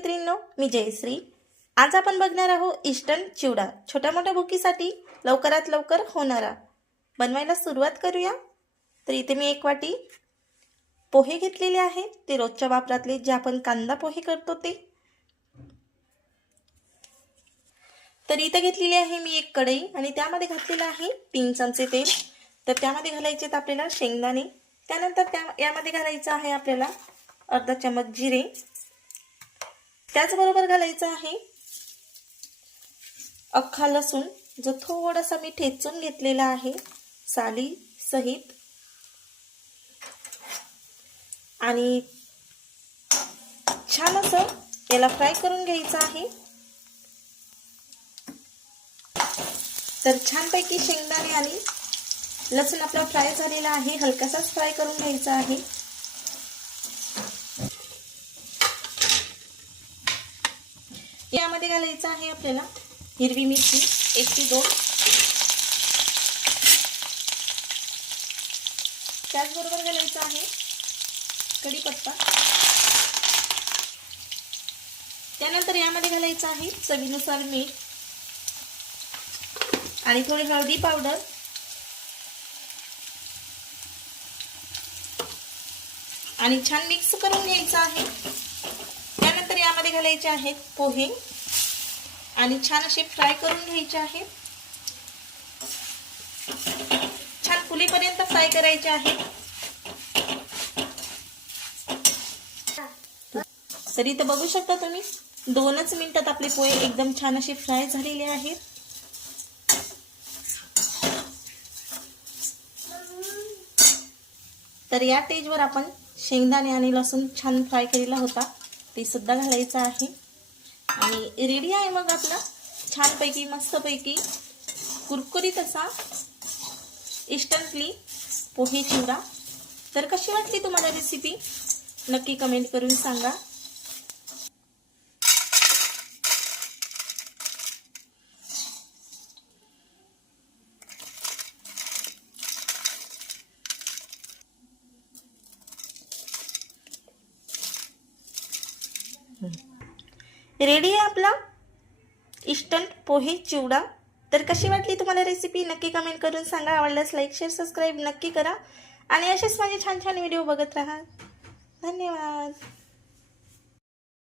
मैत्रिणींनो, मी जयश्री। आज आपण बघणार आहोत इन्स्टंट चिवडा, छोट्या मोठ्या भुकीसाठी लवकरात लवकर होणारा। बनवायला सुरुवात करूया। तर इथे मी 1 वाटी पोहे घेतलेले आहेत, ते रोजच्या वापरातले जे आपण कांदा पोहे करतो ते। तर इथे घेतलेली आहे मी 1 कढई आणि त्यामध्ये घातलेलं आहे 3 चमचे तेल। तर त्यामध्ये घालायचे आहेत आपल्याला शेंगदाणे, त्यानंतर यामध्ये घालायचं आहे आपल्याला अर्धा चमच जिरे, त्याचबरोबर घालायचं आहे अख्खा लसूण जो थोडासा मी ठेचून घेतलेला आहे साली सहित, आणि छान असं याला फ्राय करून घ्यायचं आहे। तर छानपैकी शेंगदाणे आणि लसूण आपला फ्राय झालेला आहे, हलकासाच फ्राय करून घ्यायचा आहे। यामध्ये घालायचं आहे आपल्याला हिरवी मिरची 1 ते 2, त्याचबरोबर घालायचं आहे कढीपत्ता, त्यानंतर यामध्ये घालायचं आहे चवीनुसार मीठ आणि थोडी हळदी पावडर, आणि छान मिक्स करून घ्यायचं आहे। त्यानंतर यामध्ये घालायचे आहेत पोहे आणि छान असे फ्राय करून घ्यायचे आहेत, छान फुलेपर्यंत फ्राय करायचे आहेत। तर इथे बघू शकता तुम्ही 2च मिनिटात आपले पोहे एकदम छान असे फ्राय झालेले आहेत। तर या स्टेजवर आपण शेंगदाणे आणि लसूण छान फ्राय केलेला होता ते सुद्धा घालायचं आहे, आणि रेडी आहे मग आपला छानपैकी मस्तपैकी कुरकुरीत असा इन्स्टंटली पोहे चिवडा। तर कशी वाटली तुम्हाला रेसिपी नक्की कमेंट करून सांगा। रेडी आहे आपला इन्स्टंट पोहे चिवडा। तर कशी वाटली तुम्हाला रेसिपी नक्की कमेंट करून सांगा। आवडल्यास लाईक शेअर सबस्क्राईब नक्की करा, आणि असेच माझे छान छान व्हिडिओ बघत राहा। धन्यवाद।